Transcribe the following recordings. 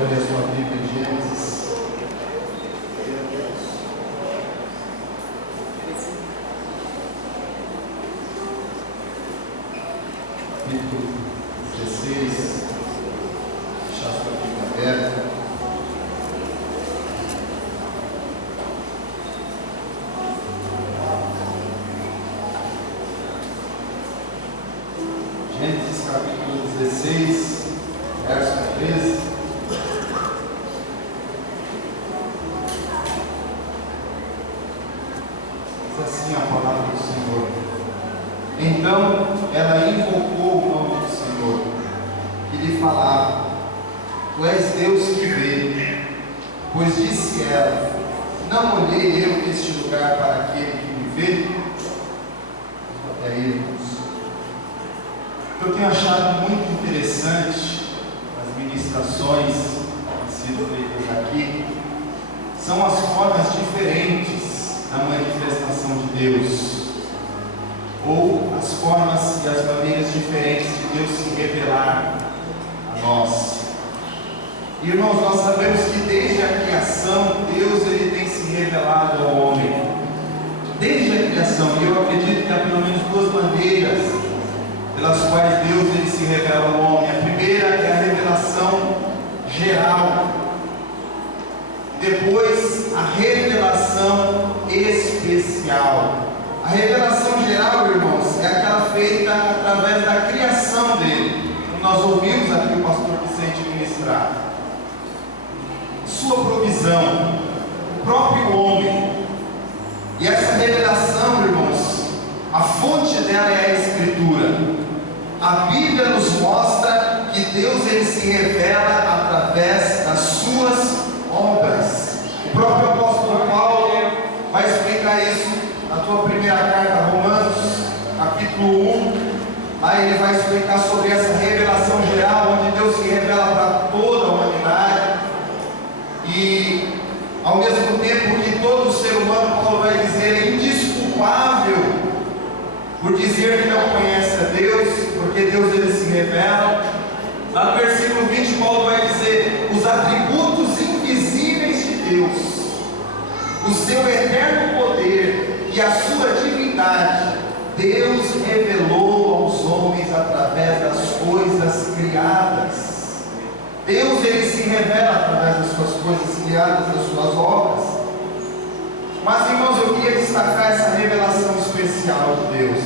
abrir a sua Bíblia em Gênesis. Capítulo 16. Deixar a sua Bíblia aberta. Gênesis capítulo 16, verso 13. Diz assim a palavra do Senhor. Então ela invocou o nome do Senhor e lhe falava: Tu és Deus que vê. Pois disse ela: Não olhei eu neste lugar para aquele que me vê? Até aí, irmãos. Eu tenho achado muito interessante as ministrações que têm sido feitas aqui, são as formas diferentes da manifestação de Deus, ou as formas e as maneiras diferentes de Deus se revelar a nós. Irmãos, nós sabemos que desde a criação, Deus ele tem se revelado ao homem. Desde a criação, e eu acredito que há pelo menos duas maneiras pelas quais Deus ele se revela ao homem. A primeira é a revelação geral, depois a revelação especial. A revelação geral, irmãos, é aquela feita através da criação dele, como nós ouvimos aqui o pastor Vicente ministrar. Sua provisão, o próprio homem. E essa revelação, irmãos, a fonte dela é a Escritura. A Bíblia nos mostra que Deus ele se revela através das suas obras. O próprio apóstolo Paulo vai explicar isso na sua primeira carta a Romanos, capítulo 1. Lá ele vai explicar sobre essa revelação geral, onde Deus se revela para toda a humanidade. E ao mesmo tempo que todo ser humano, Paulo vai dizer, é indesculpável por dizer que não conhece a Deus, porque Deus ele se revela. Lá no versículo 20, Paulo vai dizer: os atributos invisíveis de Deus, o seu eterno poder e a sua divindade, Deus revelou aos homens através das coisas criadas. Deus ele se revela através das suas coisas criadas, das suas obras. Mas, irmãos, eu queria destacar essa revelação especial de Deus.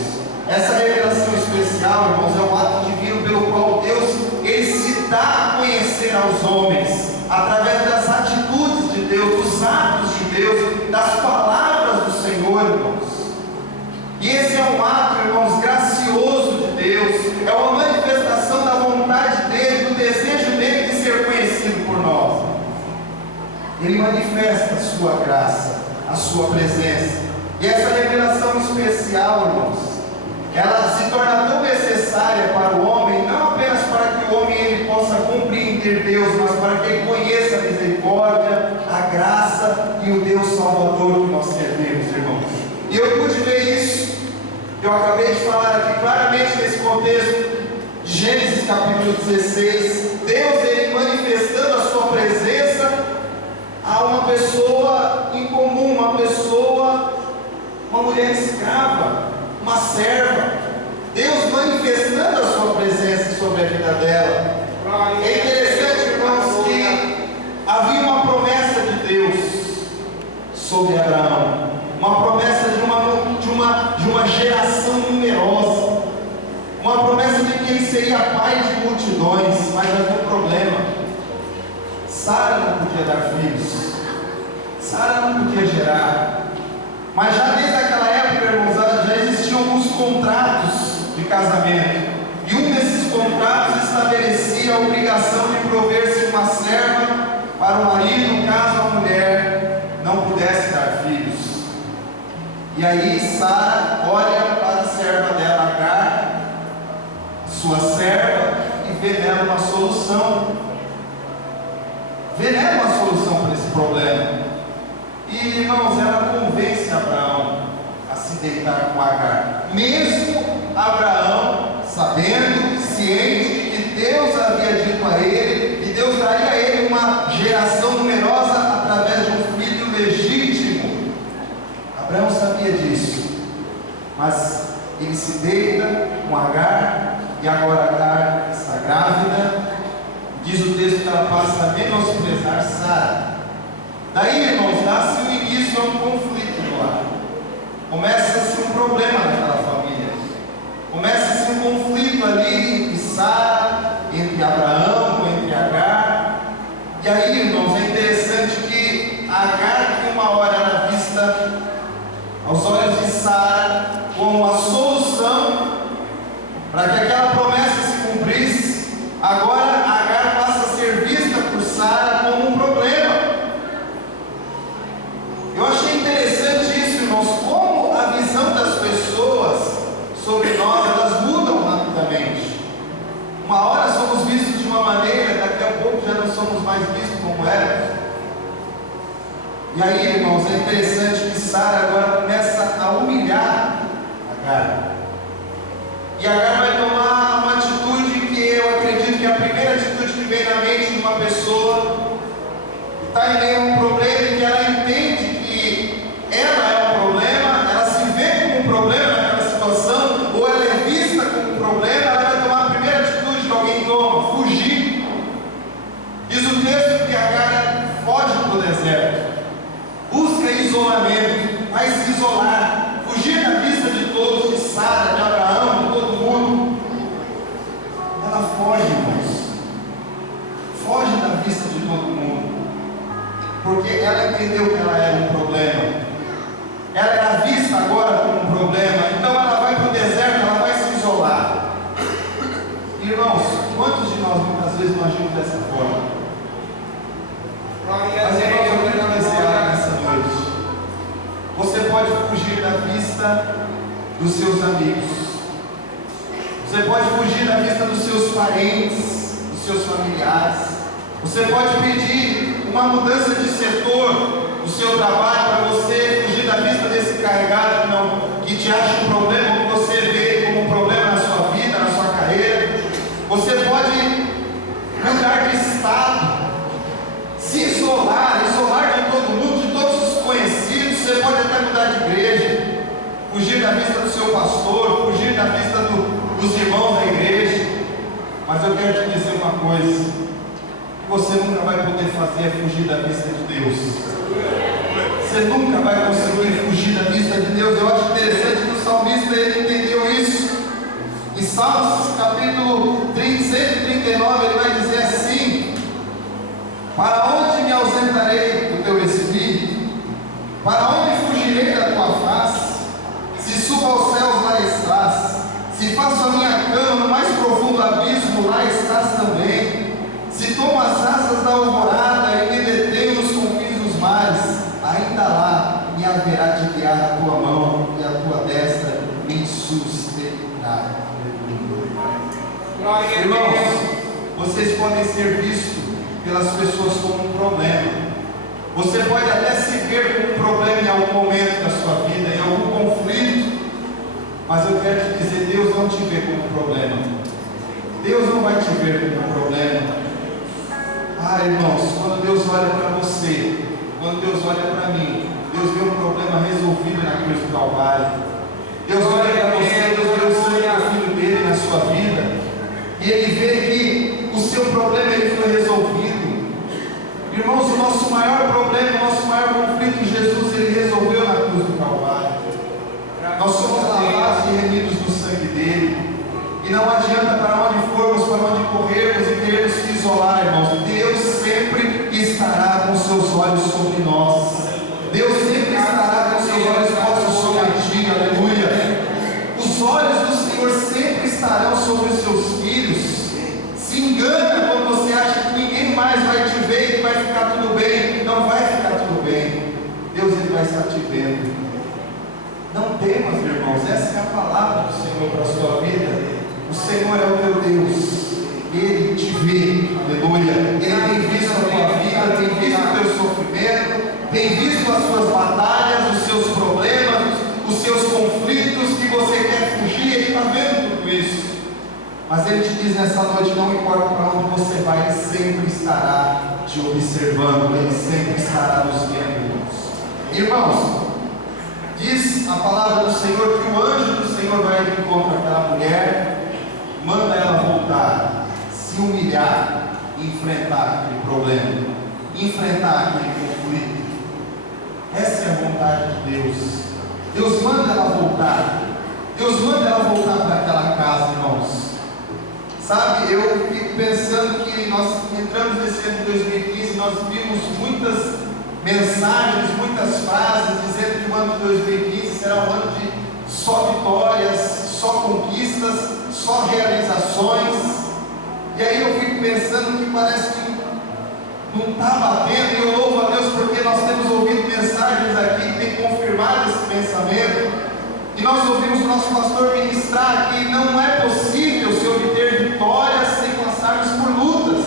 Essa revelação especial, irmãos, é um ato divino pelo qual Deus ele se dá a conhecer aos homens através das atitudes de Deus, dos atos de Deus, das palavras do Senhor, irmãos. E esse é um ato, irmãos, gracioso de Deus, é uma manifestação da vontade dele, do desejo dele de ser conhecido por nós. Ele manifesta a sua graça, a sua presença. E essa revelação especial, irmãos, ela se torna tão necessária para o homem, não apenas para que o homem ele possa compreender Deus, mas para que ele conheça a misericórdia, a graça e o Deus Salvador que nós servimos, irmãos. E eu pude ver isso, que eu acabei de falar aqui claramente nesse contexto de Gênesis capítulo 16, Deus ele manifestando a sua presença a uma pessoa incomum, uma mulher escrava, uma serva. Deus manifestando a sua presença sobre a vida dela. É interessante, irmãos, que havia uma promessa de Deus sobre Abraão, uma promessa de uma geração numerosa, uma promessa de que ele seria pai de multidões. Mas havia um problema: Sara não podia dar filhos, Sara não podia gerar. Mas já desde aquela época, irmãos, já existiam alguns contratos de casamento, e um desses contratos estabelecia a obrigação de prover-se uma serva para o marido, caso a mulher não pudesse dar filhos. E aí Sara olha para a serva dela, Agar, sua serva, e vê nela uma solução. Vê nela uma solução para esse problema. E, irmãos, ela convence Abraão a se deitar com Agar, mesmo Abraão sabendo, ciente de que Deus havia dito a ele, que Deus daria a ele uma Mas ele se deita com Agar, e agora Agar está grávida. Diz o texto que ela passa a menosprezar Sara. Daí, irmãos, dá-se o início a um conflito no lar. Começa-se um problema naquela família. Começa-se um conflito ali entre Sara, entre Abraão, entre Agar. E aí, irmãos, é interessante que Agar, que uma hora era vista aos olhos de Sara como a solução para que aquela promessa se cumprisse, agora Agar passa a ser vista por Sara como um problema. Eu achei interessante isso, irmãos, como a visão das pessoas sobre nós, elas mudam rapidamente. Uma hora somos vistos de uma maneira, daqui a pouco já não somos mais vistos como éramos. E aí, irmãos, é interessante que Sara agora começa a humilhar Agar. E Agar vai tomar uma atitude que eu acredito que é a primeira atitude que vem na mente de uma pessoa que está em meio a um problema e que ela entende que ela é um problema, ela se vê como um problema naquela situação, ou ela é vista como um problema, ela vai tomar a primeira atitude que alguém toma: fugir. Diz o texto que Agar foge para o deserto, busca isolamento, vai se isolar, fugir da vista de todos, de Sara, de Abraão, de todo mundo. Ela foge, irmãos, foge da vista de todo mundo, porque ela entendeu que ela era um problema, ela era vista agora como um problema. Então ela vai para o deserto, ela vai se isolar. Irmãos, quantos de nós muitas vezes não agimos dessa forma? Mas irmãos, eu quero desejar nessa noite: você pode fugir da vista dos seus amigos, você pode fugir da vista dos seus parentes, dos seus familiares, você pode pedir uma mudança de setor do seu trabalho para você fugir da vista desse encarregado que te acha um problema, que você vê como um problema na sua vida, na sua carreira. Você pode mudar de estado, se isolar de todo mundo, de todos os conhecidos. Você pode até mudar de igreja, fugir da vista do seu pastor, fugir da vista dos irmãos da igreja. Mas eu quero te dizer uma coisa: que você nunca vai poder fazer é fugir da vista de Deus. Você nunca vai conseguir fugir da vista de Deus. Eu acho interessante que o salmista, ele entendeu isso. Em Salmos capítulo 139, ele vai dizer assim: para onde me ausentarei do teu espírito? Para onde fugirei da tua face? Se subo aos céus, lá estás. Se faço a minha cama no mais profundo abismo, lá estás também. Se tomo as asas da alvorada e me detenho nos confins dos mares, ainda lá me haverá de guiar a tua mão e a tua destra me susterá. Irmãos, vocês podem ser vistos pelas pessoas como um problema. Você pode até se ver como um problema em algum momento da sua vida, em algum conflito. Mas eu quero te dizer: Deus não te vê como um problema. Deus não vai te ver como um problema. Irmãos, quando Deus olha para você, quando Deus olha para mim, Deus vê um problema resolvido na cruz do Calvário. Deus olha para você, Deus vê o sangue do Filho dele na sua vida, e Ele vê que o seu problema ele foi resolvido. Irmãos, o nosso maior problema, o nosso maior conflito, Jesus ele resolveu na cruz do Calvário. Nós somos lavados e remidos no sangue dele. E não adianta para onde formos, para onde corrermos e queremos se isolar, irmãos. Deus sempre estará com seus olhos sobre nós. Deus sempre estará com seus olhos postos sobre ti, aleluia. Os olhos do Senhor sempre estarão sobre os seus filhos. Se engana quando você acha que ninguém mais vai te ver e que vai ficar tudo bem. Não vai ficar tudo bem. Deus ele vai estar te vendo. Não temas, irmãos. Essa é a palavra do Senhor para a sua vida. O Senhor é o teu Deus, Ele te vê, aleluia. Ele tem visto a tua vida, tem visto o teu sofrimento, tem visto as suas batalhas, os seus problemas, os seus conflitos que você quer fugir. Ele está vendo tudo isso. Mas Ele te diz nessa noite: não importa para onde você vai, Ele sempre estará te observando, Ele sempre estará nos vendo. Irmãos, diz a palavra do Senhor que o anjo Senhor vai de encontro àquela mulher, manda ela voltar, se humilhar, enfrentar aquele problema, enfrentar aquele conflito. Essa é a vontade de Deus. Deus manda ela voltar. Deus manda ela voltar para aquela casa, irmãos. Sabe, eu fico pensando que nós entramos nesse ano de 2015, nós vimos muitas mensagens, muitas frases dizendo que o ano de 2015 será um ano de só vitórias, só conquistas, só realizações. E aí eu fico pensando que parece que não está batendo, e eu louvo a Deus porque nós temos ouvido mensagens aqui que têm confirmado esse pensamento. E nós ouvimos o nosso pastor ministrar que não é possível se obter vitórias sem passarmos por lutas.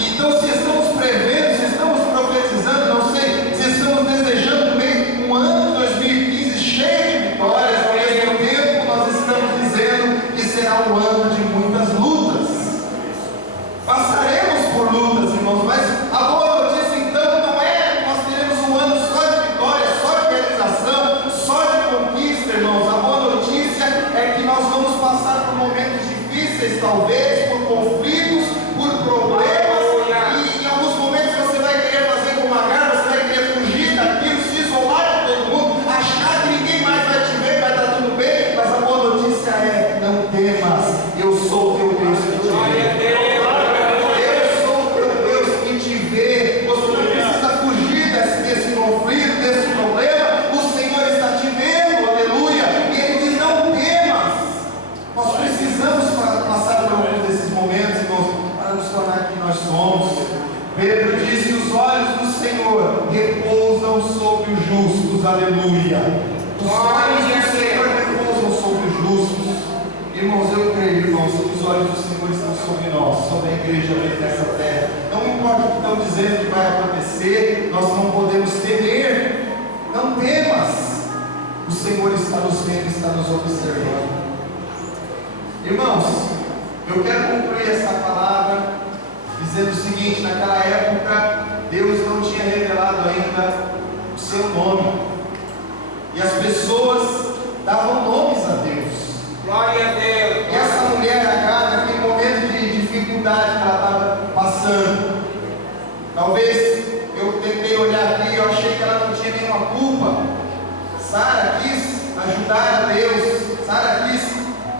Então, se estamos prevendo, se estamos profetizando, não sei, se estamos desejando meio um ano de 2015 cheio de vitórias, ao mesmo tempo nós estamos dizendo que será um ano de muitas lutas. Passaremos por lutas, irmãos, mas a boa notícia então não é que nós teremos um ano só de vitória, só de realização, só de conquista, irmãos. A boa notícia é que nós vamos passar por momentos difíceis, talvez, por conflitos, por problemas, e em alguns momentos você vai querer fazer como Agar, você vai querer fugir daquilo, se isolar de todo mundo, achar que ninguém mais vai te ver, vai estar tudo bem, mas a boa notícia é: não temas, eu sou o teu Deus que te vê. Pedro disse: os olhos do Senhor repousam sobre os justos, aleluia. Os olhos do Senhor repousam sobre os justos. Irmãos, eu creio, irmãos, que os olhos do Senhor estão sobre nós, sobre a igreja dessa terra. Não importa o que estão dizendo que vai acontecer, nós não podemos temer. Não temas, o Senhor está nos vendo, está nos observando. Irmãos, eu quero concluir essa palavra dizendo o seguinte: naquela época Deus não tinha revelado ainda o seu nome, e as pessoas davam nomes a Deus. Glória a Deus. E essa mulher Agar, naquele momento de dificuldade que ela estava passando, talvez eu tentei olhar aqui e eu achei que ela não tinha nenhuma culpa. Sara quis ajudar a Deus, Sara quis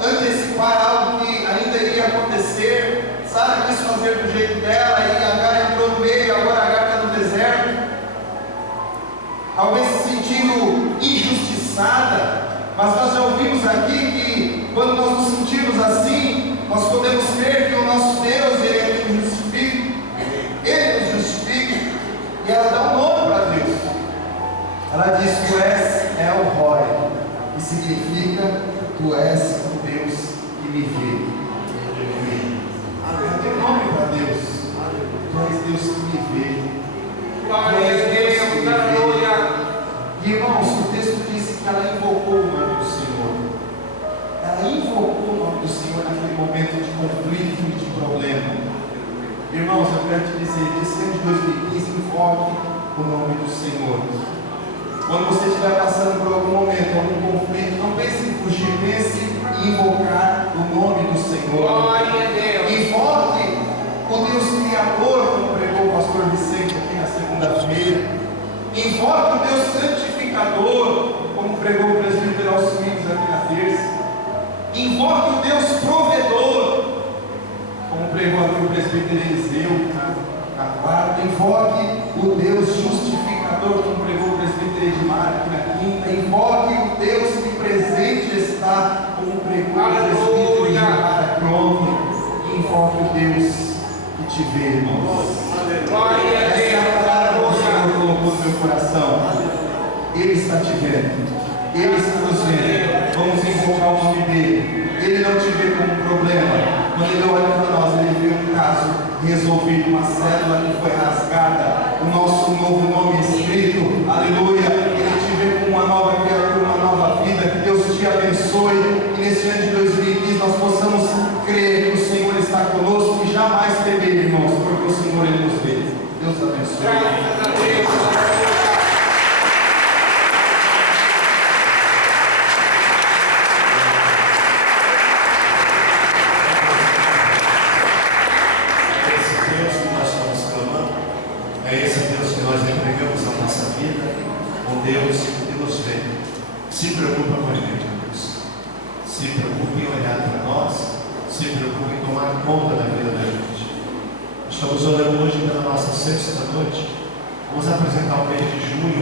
antecipar algo que ainda iria acontecer. Sara quis fazer do jeito dela, e Agar entrou no meio, e agora Agar está no deserto, talvez se sentindo injustiçada. Mas nós já ouvimos aqui que quando nós nos sentimos assim, nós podemos crer que o nosso Deus, Ele nos justifica. Ele nos justifica, e ela dá um nome para Deus. Ela diz: tu és El Roi, que significa tu és o Deus que me vê. Ela tem um nome para Deus. Tu és Deus que me vê. Glória a Deus, aleluia. E irmãos, o texto diz que ela invocou o nome do Senhor. Ela invocou o nome do Senhor naquele momento de conflito e de problema. Irmãos, eu quero te dizer, esse ano de 2015, invoque o nome do Senhor. Quando você estiver passando por algum momento, algum conflito, não pense em fugir, pense em invocar o nome do Senhor. Glória a Deus. Invoque o Deus Criador, como pregou o pastor Vicente aqui na segunda-feira. Invoque o Deus Santificador, como pregou o presbítero Alcides aqui na terça. Invoque o Deus Provedor, como pregou aqui o presbítero Eliseu na quarta. Invoque o Deus Justificador, como pregou o presbítero Edmar aqui na quinta. Invoque o Deus que presente está, como pregou o presbítero Edmar aqui. Invoque o Deus que te vê, irmãos. Essa é a palavra que o Senhor colocou no meu coração. Ele está te vendo, Ele está nos vendo. Vamos invocar o nome dele. Ele não te vê como um problema. Quando Ele olha para nós, Ele vê um caso resolvido, uma célula que foi rasgada, o nosso novo nome escrito, aleluia. Ele te vê como uma nova criatura, uma nova vida. Que Deus te abençoe, e nesse ano de 2015 nós possamos crer que o Senhor está conosco e jamais temer, irmãos, porque o Senhor Ele nos vê. Deus abençoe. Graças a Deus. Se preocupa com ele, Deus. Se preocupa em olhar para nós. Se preocupa em tomar conta da vida da gente. Estamos orando hoje pela nossa sexta noite. Vamos apresentar o mês de junho.